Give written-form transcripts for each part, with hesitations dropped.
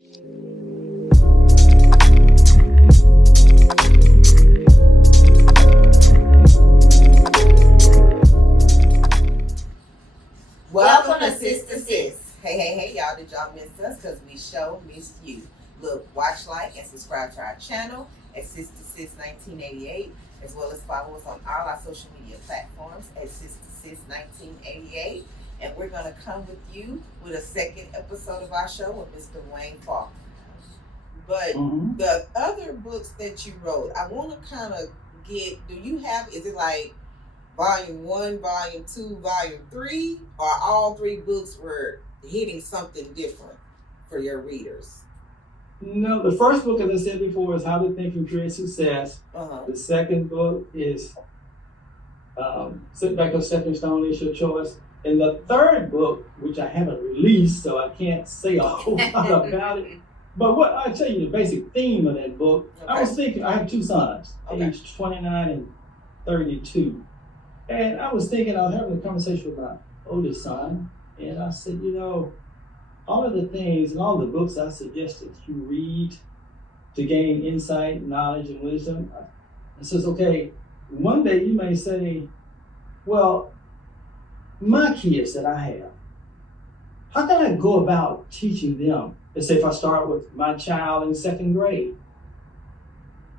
Welcome to Sister Sis. Hey, y'all, did y'all miss us? Because we sure missed you. Look, watch, like, and subscribe to our channel at Sister Sis 1988, as well as follow us on all our social media platforms at Sister Sis 1988. And we're going to come with you with a second episode of our show with Mr. Wayne Faulkner. But the other books that you wrote, I want to kind of get, is it like Volume 1, Volume 2, Volume 3, or all three books were hitting something different for your readers? No, the first book, as I said before, is How to Think and Create Success. The second book is Sit Back a Stepping Stone, It's Your Choice. And the third book, which I haven't released, so I can't say a whole lot about it. But what I'll tell you the basic theme of that book, I was thinking, I have two sons, aged 29 and 32. And I was thinking, I was having a conversation with my oldest son, and I said, all of the things and all the books I suggested you read to gain insight, knowledge, and wisdom, I says, okay, one day you may say, well, my kids that I have, how can I go about teaching them? Let's say if I start with my child in second grade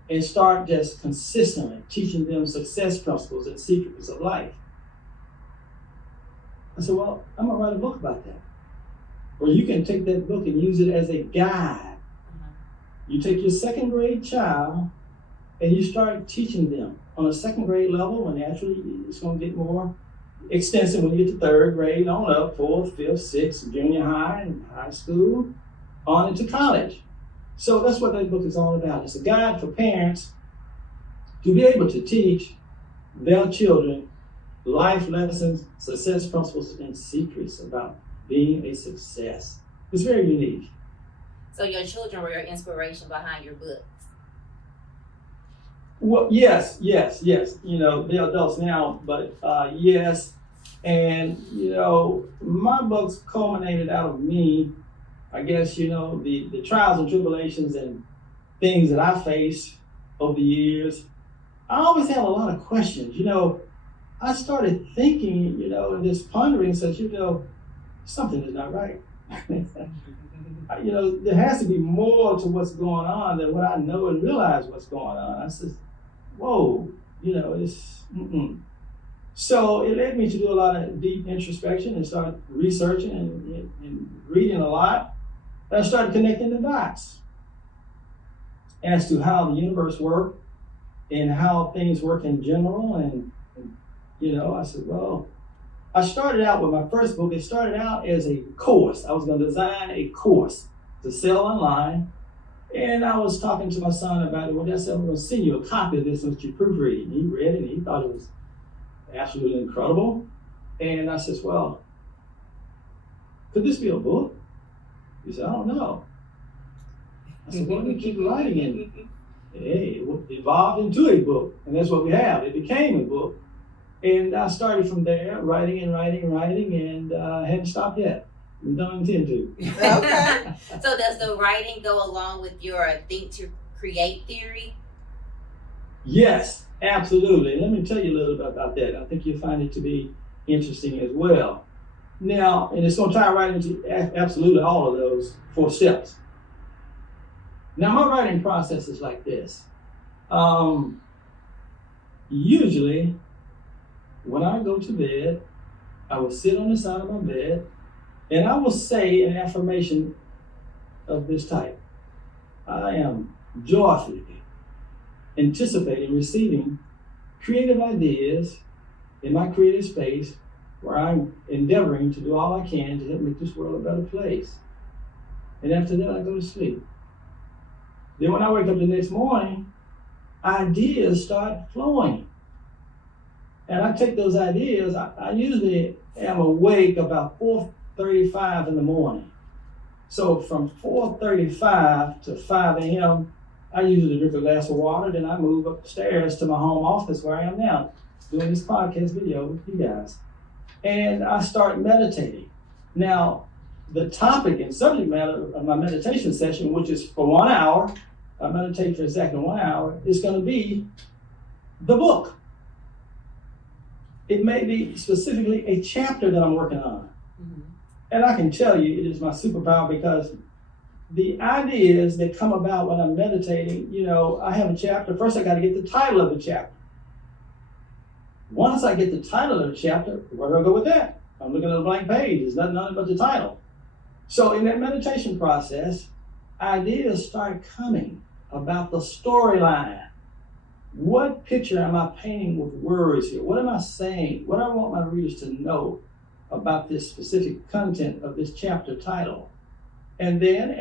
and start just consistently teaching them success principles and secrets of life. I said, well, I'm gonna write a book about that. Or you can take that book and use it as a guide. You take your second grade child and you start teaching them on a second grade level, and naturally it's gonna get more extensive when you get to third grade, on up, fourth, fifth, sixth, junior high and high school, on into college. So that's what that book is all about. It's a guide for parents to be able to teach their children life lessons, success principles, and secrets about being a success. It's very unique. So your children were your inspiration behind your books? Well, yes. They're adults now, but yes. And, my books culminated out of me, I guess, the trials and tribulations and things that I faced over the years. I always had a lot of questions. I started thinking, and just pondering, such, something is not right. There has to be more to what's going on than what I know and realize what's going on. I said, whoa, it's, So it led me to do a lot of deep introspection and start researching and reading a lot. And I started connecting the dots as to how the universe worked and how things work in general. And I said, well, I started out with my first book. It started out as a course. I was going to design a course to sell online. And I was talking to my son about it. Well, I said, I'm going to send you a copy of this so that you proofread. And he read it and he thought it was absolutely incredible. And I says, well, could this be a book? He said, I don't know. I said, well, let me keep writing it. Hey, it evolved into a book. And that's what we have. It became a book. And I started from there, writing and hadn't stopped yet. And don't intend to. Okay. So does the writing go along with your think to create theory? Yes, absolutely. Let me tell you a little bit about that. I think you'll find it to be interesting as well. Now, and it's going to tie right into absolutely all of those 4 steps. Now, my writing process is like this. Usually, when I go to bed, I will sit on the side of my bed and I will say an affirmation of this type. I am joyfully anticipating receiving creative ideas in my creative space where I'm endeavoring to do all I can to help make this world a better place. And after that, I go to sleep. Then when I wake up the next morning, ideas start flowing. And I take those ideas, I usually am awake about 4:35 in the morning. So from 4:35 to 5 a.m., I usually drink a glass of water, then I move upstairs to my home office where I am now, doing this podcast video with you guys. And I start meditating. Now, the topic and subject matter of my meditation session, which is for 1 hour, I meditate for exactly 1 hour, is going to be the book. It may be specifically a chapter that I'm working on. Mm-hmm. And I can tell you it is my superpower because the ideas that come about when I'm meditating, I have a chapter. First, I got to get the title of the chapter. Once I get the title of the chapter, where do I go with that? I'm looking at a blank page. There's nothing but the title. So in that meditation process, ideas start coming about the storyline. What picture am I painting with words here? What am I saying? What do I want my readers to know about this specific content of this chapter title? And then,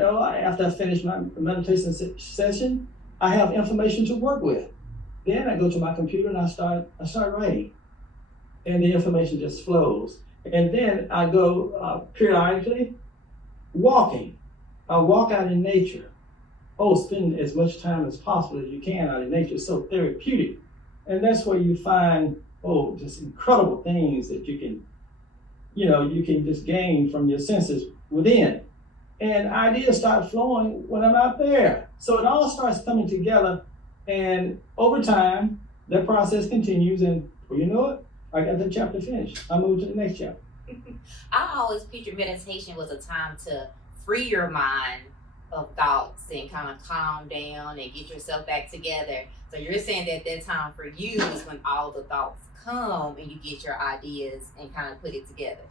after I finish my meditation session, I have information to work with. Then I go to my computer and I start writing. And the information just flows. And then I go periodically walking. I walk out in nature. Spend as much time as possible as you can out in nature. It's so therapeutic. And that's where you find, just incredible things that you can just gain from your senses within. And ideas start flowing when I'm out there. So it all starts coming together. And over time, that process continues. And well, you know what? I got that chapter finished. I moved to the next chapter. I always pictured meditation was a time to free your mind of thoughts and kind of calm down and get yourself back together. So you're saying that time for you is when all the thoughts come and you get your ideas and kind of put it together.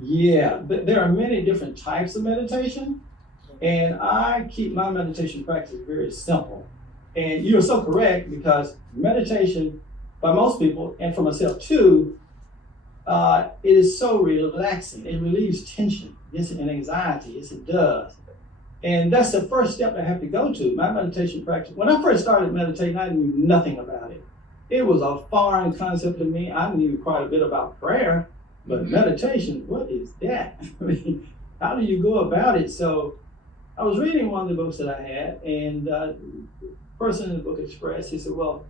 Yeah, there are many different types of meditation, and I keep my meditation practice very simple. And you're so correct, because meditation, by most people, and for myself too, it is so relaxing. It relieves tension, yes, and anxiety. Yes, it does. And that's the first step I have to go to, my meditation practice. When I first started meditating, I knew nothing about it. It was a foreign concept to me. I knew quite a bit about prayer, but meditation, what is that? I mean, how do you go about it? So I was reading one of the books that I had, and the person in the book expressed, he said, well,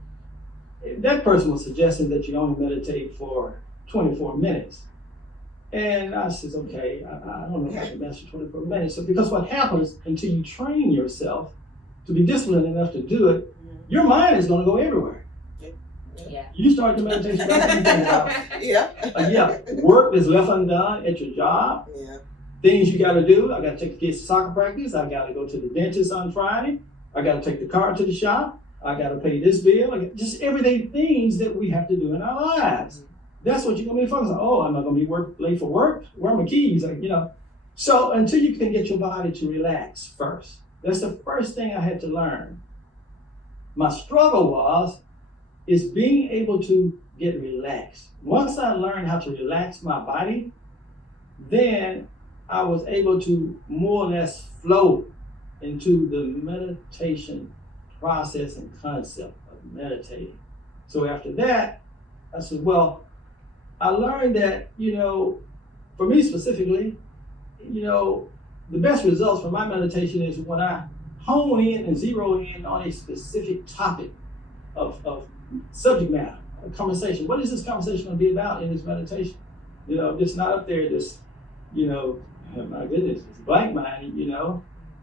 that person was suggesting that you only meditate for 24 minutes. And I said, okay, I don't know if I can master 24 minutes. So because what happens until you train yourself to be disciplined enough to do it, your mind is going to go everywhere. Yeah. You start the meditation work that's left undone at your job. Yeah. Things you got to do. I got to take the kids to soccer practice. I got to go to the dentist on Friday. I got to take the car to the shop. I got to pay this bill. Just everyday things that we have to do in our lives. That's what you're going to be focused on. Oh, am I going to be late for work? Where are my keys? So until you can get your body to relax first. That's the first thing I had to learn. My struggle is being able to get relaxed. Once I learned how to relax my body, then I was able to more or less flow into the meditation process and concept of meditating. So after that, I said, well, I learned that, for me specifically, the best results for my meditation is when I hone in and zero in on a specific topic of subject matter, a conversation. What is this conversation going to be about in this meditation? Just not up there, just, my goodness, it's blank-minded,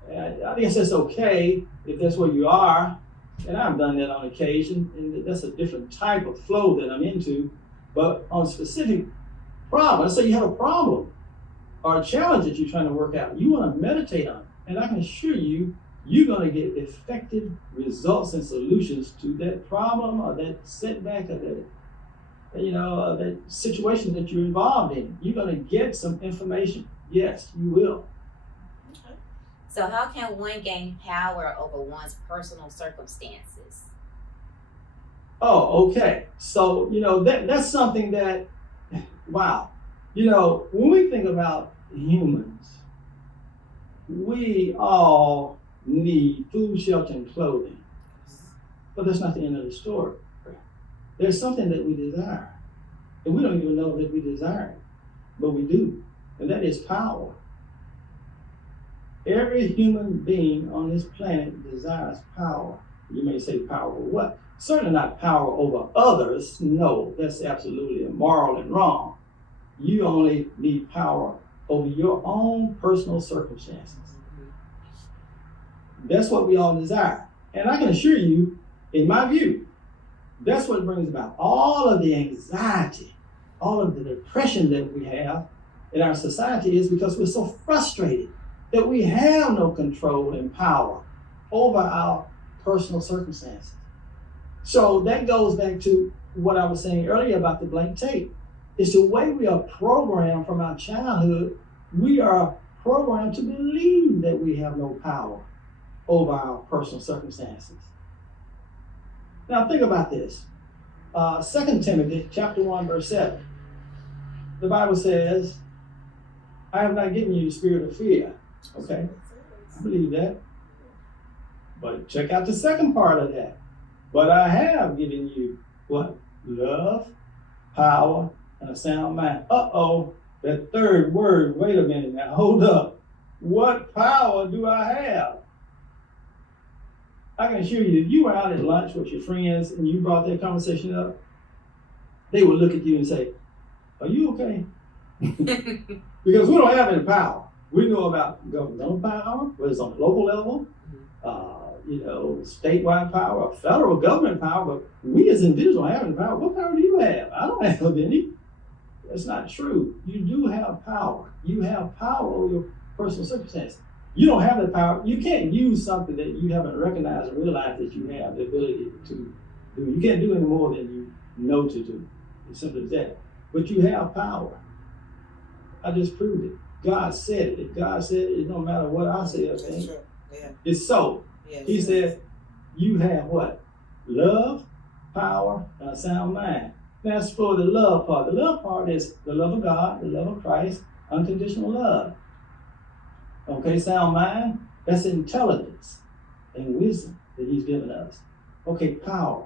I guess that's okay if that's where you are. And I've done that on occasion, and that's a different type of flow that I'm into. But on specific problems, so you have a problem or a challenge that you're trying to work out, you want to meditate on it. And I can assure you, you're going to get effective results and solutions to that problem or that setback or that, that situation that you're involved in. You're going to get some information. Yes, you will. Okay. So how can one gain power over one's personal circumstances? Oh, okay. So, that's something that, wow. When we think about humans, we all need food, shelter, and clothing. But that's not the end of the story. There's something that we desire. And we don't even know that we desire it, but we do. And that is power. Every human being on this planet desires power. You may say power over what? Certainly not power over others. No, that's absolutely immoral and wrong. You only need power over your own personal circumstances. That's what we all desire. And I can assure you, in my view, that's what brings about all of the anxiety, all of the depression that we have in our society is because we're so frustrated that we have no control and power over our personal circumstances. So that goes back to what I was saying earlier about the blank tape. It's the way we are programmed from our childhood. We are programmed to believe that we have no power over our personal circumstances. Now think about this. 2 Timothy chapter 1, verse 7. The Bible says, I have not given you the spirit of fear. Okay, I believe that. But check out the second part of that. But I have given you what? Love, power, and a sound mind. That third word, wait a minute now, hold up. What power do I have? I can assure you, if you were out at lunch with your friends and you brought that conversation up, they would look at you and say, are you okay? Because we don't have any power. We know about governmental power, whether it's on the local level, statewide power, or federal government power, but we as individuals don't have any power. What power do you have? I don't have any. That's not true. You do have power. You have power over your personal circumstances. You don't have the power. You can't use something that you haven't recognized and realized that you have the ability to do. You can't do any more than you know to do. It's simple as that. But you have power. I just proved it. God said it. If God said it, it don't matter what I say or think. Yeah. It's so. Yes. He said, you have what? Love, power, and a sound mind. That's for the love part. The love part is the love of God, the love of Christ, unconditional love. Okay, sound mind, that's intelligence and wisdom that he's given us. Okay, power.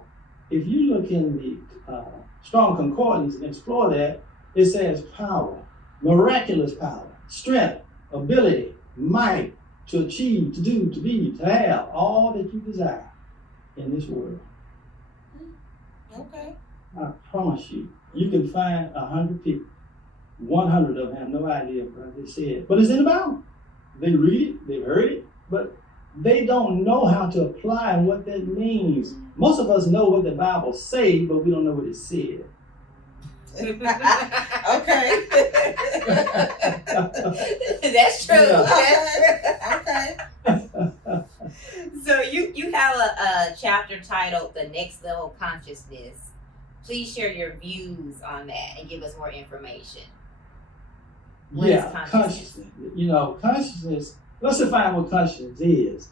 If you look in the Strong Concordance and explore that, it says power, miraculous power, strength, ability, might, to achieve, to do, to be, to have all that you desire in this world. Okay. I promise you, you can find 100 people. 100 of them have no idea what I just said. But it's in the Bible. They read it, they've heard it, but they don't know how to apply and what that means. Most of us know what the Bible says, but we don't know what it said. Okay. That's true. Yeah. Okay. So you have a chapter titled "The Next Level Consciousness." Please share your views on that and give us more information. What is consciousness? Consciousness, let's define what consciousness is.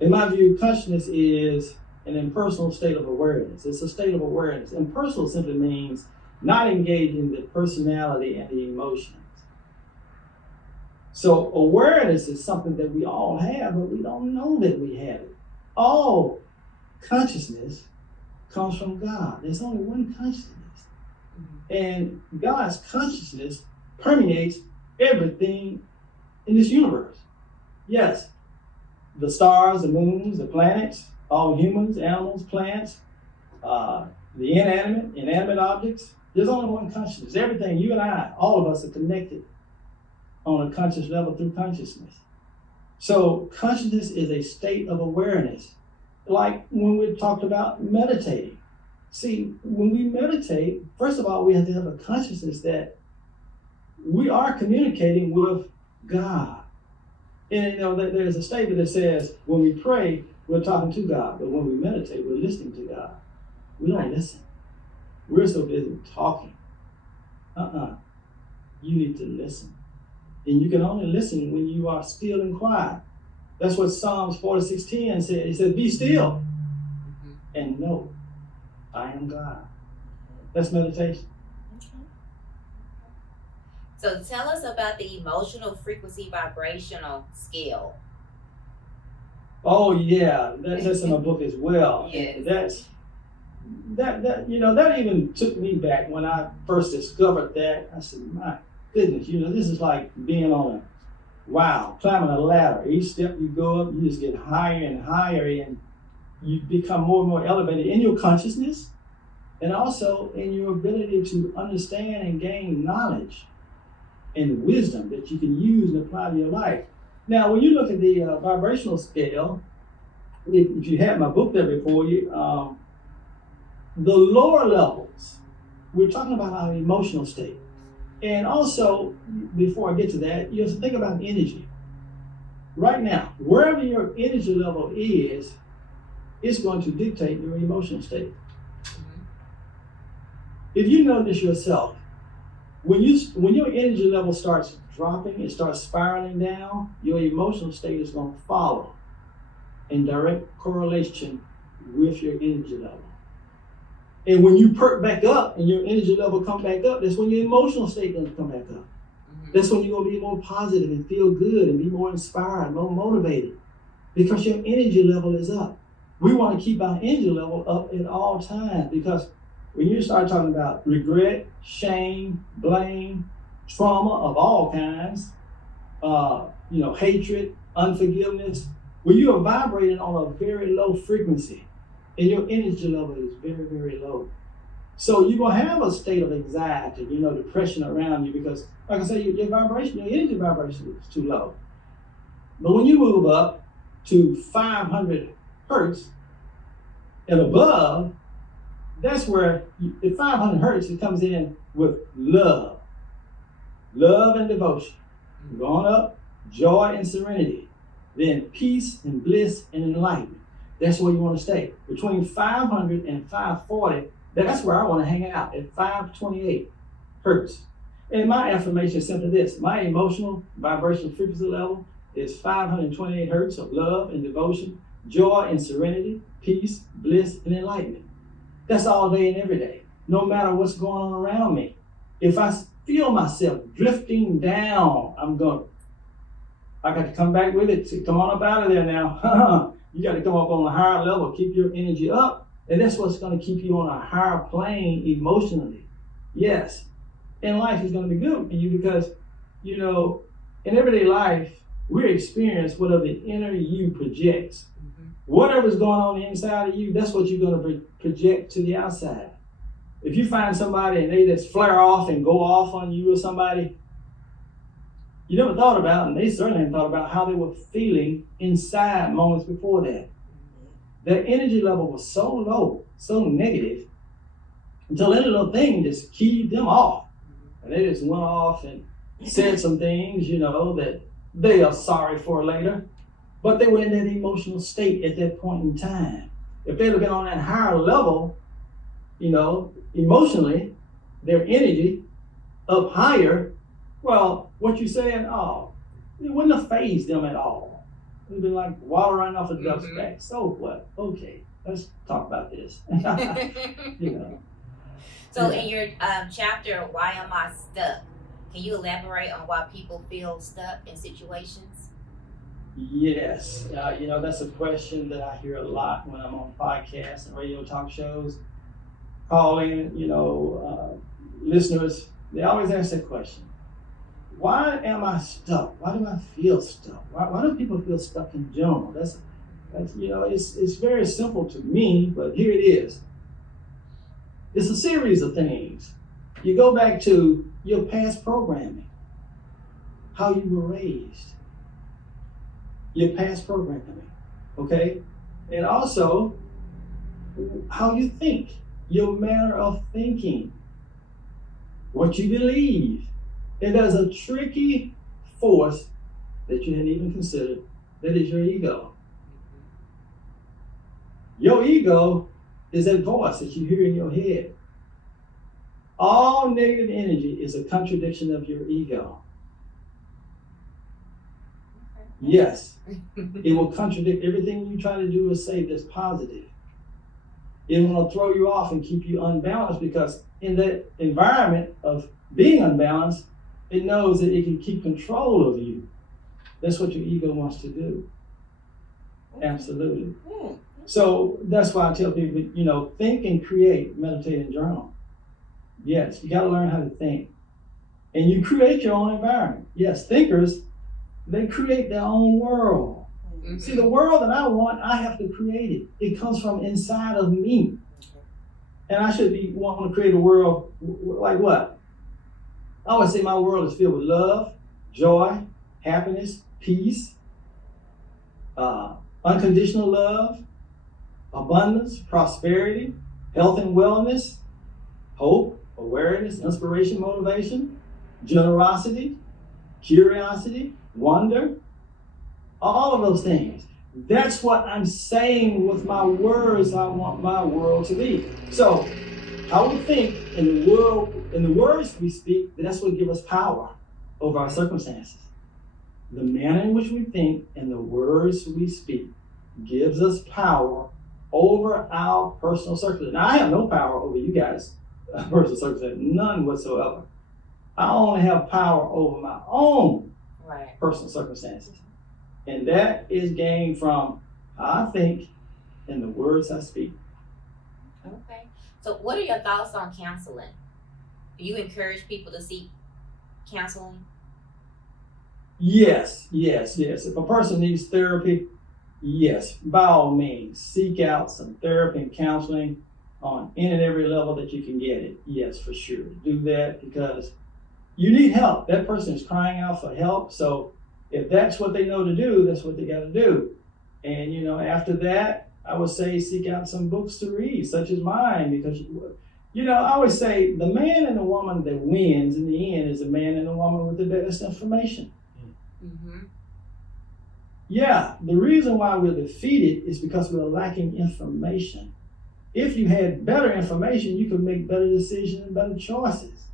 In my view, consciousness is an impersonal state of awareness. It's a state of awareness. Impersonal simply means not engaging the personality and the emotions. So awareness is something that we all have, but we don't know that we have it. All consciousness comes from God. There's only one consciousness. And God's consciousness permeates everything in this universe. Yes, the stars, the moons, the planets, all humans, animals, plants, the inanimate objects. There's only one consciousness. Everything, you and I, all of us are connected on a conscious level through consciousness. So consciousness is a state of awareness. Like when we talked about meditating. See, when we meditate, first of all, we have to have a consciousness that we are communicating with God. And there's a statement that says, when we pray, we're talking to God, but when we meditate, we're listening to God. We don't listen. We're so busy talking. You need to listen. And you can only listen when you are still and quiet. That's what Psalms 46:10 said. He said, be still and know I am God. That's meditation. So tell us about the emotional frequency vibrational scale. Oh yeah, that's in my book as well. Yes. That even took me back when I first discovered that. I said, my goodness, this is like being on climbing a ladder. Each step you go up, you just get higher and higher, and you become more and more elevated in your consciousness and also in your ability to understand and gain knowledge and wisdom that you can use and apply to your life. Now, when you look at the vibrational scale, if you had my book there before you, the lower levels, we're talking about our emotional state. And also, before I get to that, you have to think about energy. Right now, wherever your energy level is, it's going to dictate your emotional state. If you notice yourself, when your energy level starts dropping, it starts spiraling down, your emotional state is going to follow in direct correlation with your energy level. And when you perk back up and your energy level come back up, that's when your emotional state is going to come back up. That's when you're going to be more positive and feel good and be more inspired, more motivated, because your energy level is up. We want to keep our energy level up at all times, because when you start talking about regret, shame, blame, trauma of all kinds, hatred, unforgiveness, when you are vibrating on a very low frequency and your energy level is very, very low. So you're going to have a state of anxiety, depression around you, because like I said, your vibration, your energy vibration is too low. But when you move up to 500 hertz and above, that's where at 500 hertz, it comes in with love and devotion. Going up, joy and serenity. Then peace and bliss and enlightenment. That's where you want to stay. Between 500 and 540, that's where I want to hang out, at 528 hertz. And my affirmation is simply this: my emotional vibrational frequency level is 528 hertz of love and devotion, joy and serenity, peace, bliss, and enlightenment. That's all day and every day, no matter what's going on around me. If I feel myself drifting down, I got to come back with it. Come on up out of there now. You got to come up on a higher level, keep your energy up. And that's what's going to keep you on a higher plane emotionally. Yes. And life is going to be good for you because, in everyday life, we experience whatever the inner you projects. Whatever's going on inside of you, that's what you're going to project to the outside. If you find somebody and they just flare off and go off on you or somebody, you never thought about, and they certainly haven't thought about how they were feeling inside moments before that. Their energy level was so low, so negative, until any little thing just keyed them off. And they just went off and said some things, that they are sorry for later. But they were in that emotional state at that point in time. If they'd have been on that higher level, emotionally, their energy up higher, well, what you're saying, it wouldn't have fazed them at all. It would have been like water running off a duck's back. So what? Okay, let's talk about this. So in your chapter, Why Am I Stuck? Can you elaborate on why people feel stuck in situations? Yes. That's a question that I hear a lot when I'm on podcasts and radio talk shows. Calling, listeners, they always ask that question. Why am I stuck? Why do I feel stuck? Why do people feel stuck in general? That's it's very simple to me, but here it is. It's a series of things. You go back to your past programming, how you were raised, your past programming, okay? And also how you think, your manner of thinking, what you believe. And there's a tricky force that you hadn't even considered, that is your ego. Your ego is that voice that you hear in your head. All negative energy is a contradiction of your ego. Yes, it will contradict everything you try to do or say that's positive. It will throw you off and keep you unbalanced, because in that environment of being unbalanced, it knows that it can keep control of you. That's what your ego wants to do. Absolutely. So that's why I tell people, think and create, meditate and journal. Yes, you got to learn how to think. And you create your own environment. Yes, thinkers, they create their own world. Mm-hmm. See, the world that I want, I have to create it. It comes from inside of me. And I should be wanting to create a world like what? I always say my world is filled with love, joy, happiness, peace, unconditional love, abundance, prosperity, health and wellness, hope, awareness, inspiration, motivation, generosity, curiosity, wonder, all of those things. That's what I'm saying with my words I want my world to be. So how we think in the words we speak, that's what gives us power over our circumstances. The manner in which we think and the words we speak gives us power over our personal circumstances. Now, I have no power over you guys' personal circumstances, none whatsoever. I only have power over my own personal circumstances. And that is gained from how I think and the words I speak. Okay. So what are your thoughts on counseling? Do you encourage people to seek counseling? Yes. If a person needs therapy, yes, by all means, seek out some therapy and counseling on any and every level that you can get it. Yes, for sure. Do that because you need help. That person is crying out for help. So if that's what they know to do, that's what they got to do. And, after that, I would say seek out some books to read, such as mine, because, I always say the man and the woman that wins in the end is the man and the woman with the best information. Mm-hmm. Yeah, the reason why we're defeated is because we're lacking information. If you had better information, you could make better decisions and better choices.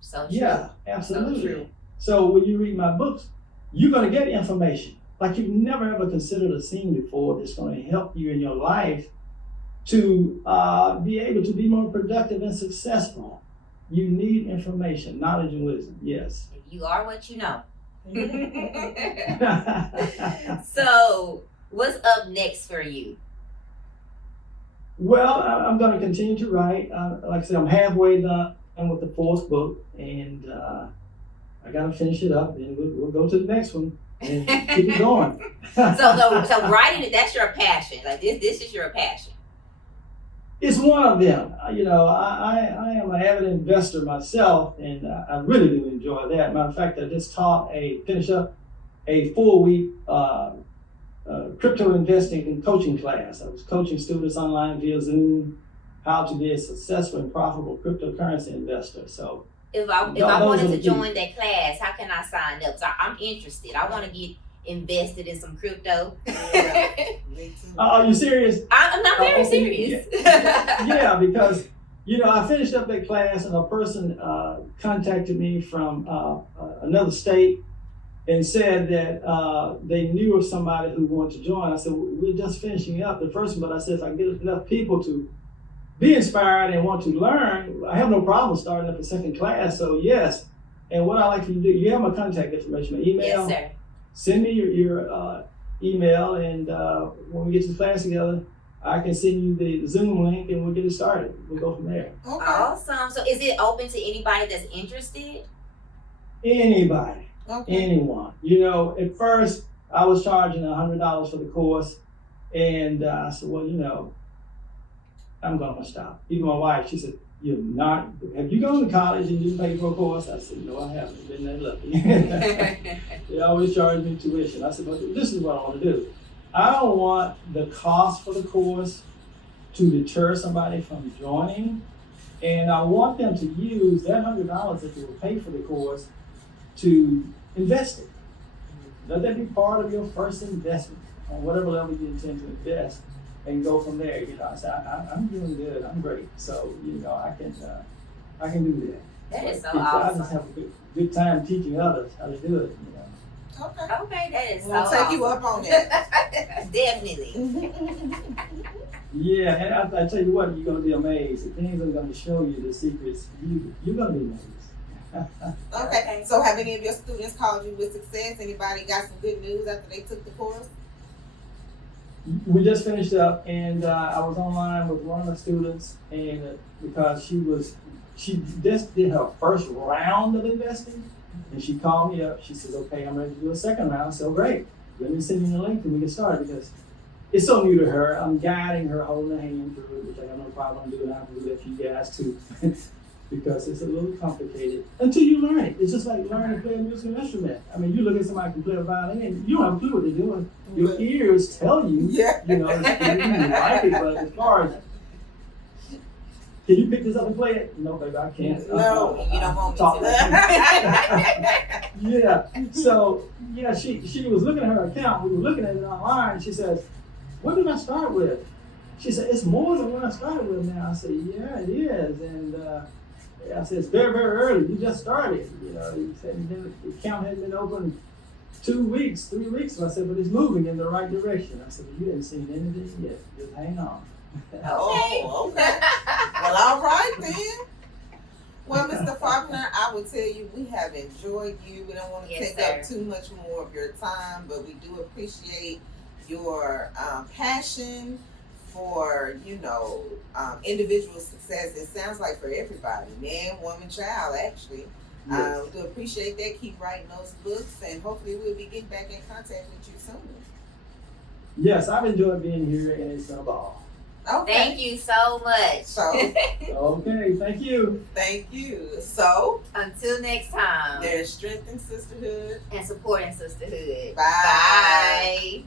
So true. Yeah, absolutely. So true. So when you read my books, you're going to get information like you've never ever considered or seen before that's going to help you in your life to be able to be more productive and successful. You need information, knowledge, and wisdom. Yes. You are what you know. So, what's up next for you? Well, I'm going to continue to write. Like I said, I'm halfway done with the 4th book, and I got to finish it up. Then we'll go to the next one and keep it going. So writing, that's your passion. Like this is your passion. It's one of them. I am an avid investor myself, and I really do enjoy that. Matter of fact, I just finished up a 4-week crypto investing and coaching class. I was coaching students online via Zoom how to be a successful and profitable cryptocurrency investor. So if I wanted to join that class, how can I sign up? So I'm interested. I want to get invested in some crypto. Yeah, me too. Are you serious? I'm not very serious. Yeah, because I finished up that class and a person contacted me from another state and said that they knew of somebody who wanted to join. I said, we're just finishing up the first one, but I said if I get enough people to be inspired and want to learn, I have no problem starting up a second class. So yes, and what I like for you to do, you have my contact information, my email. Yes, sir. Send me your email, and when we get to the class together, I can send you the Zoom link, and we'll get it started. We'll go from there. Okay. Awesome. So is it open to anybody that's interested? Anybody, Okay. anyone. At first I was charging $100 for the course, and I said, well, I'm gonna stop. Even my wife, she said, have you gone to college and you paid for a course? I said, no, I haven't. Been that lucky. They always charge me tuition. I said, but this is what I want to do. I don't want the cost for the course to deter somebody from joining. And I want them to use that $100 that they will pay for the course to invest it. Let that be part of your first investment on whatever level you intend to invest, and go from there. I said, I'm doing good. I'm great. So I can do that. That is so I awesome. just have a good time teaching others how to do it. Okay. That is so We'll take you up on that. Definitely. Yeah, and I tell you what, you're gonna be amazed. The things I'm gonna show you, the secrets, you're gonna be amazed. Okay. So have any of your students called you with success? Anybody got some good news after they took the course? We just finished up, and I was online with one of the students, and because she just did her first round of investing, and she called me up. She says, okay, I'm ready to do a second round. I said, great, let me send you the link and we get started, because it's so new to her. I'm guiding her, holding her hand through it, which I have no problem doing. I have to do that for you guys too. because it's a little complicated until you learn it. It's just like learning to play a musical instrument. I mean, you look at somebody who can play a violin, you don't have a clue what they're doing. Your ears tell you, you know, you like it, but as far as, can you pick this up and play it? No, baby, I can't. No, you don't want talk me like to. Yeah. So, yeah, she was looking at her account. We were looking at it online. She says, what did I start with? She said, it's more than what I started with now. I said, yeah, it is. And I said, it's very, very early. You just started. You know, you said the account hadn't been open 2 weeks, 3 weeks. So I said, but it's moving in the right direction. I said, well, you haven't seen anything yet. Just hang on. Oh, okay. Well, all right then. Well, Mr. Faulkner, I will tell you, we have enjoyed you. We don't want to take up too much more of your time, but we do appreciate your passion for, you know, individual success. It sounds like for everybody, man, woman, child, actually. Yes. We do appreciate that. Keep writing those books, and hopefully we'll be getting back in contact with you soon. Yes, I've enjoyed being here, and it's been a ball. Okay. Thank you so much. So, Okay, thank you. thank you. So, Until next time. there's strength in sisterhood. And supporting sisterhood. Bye. Bye.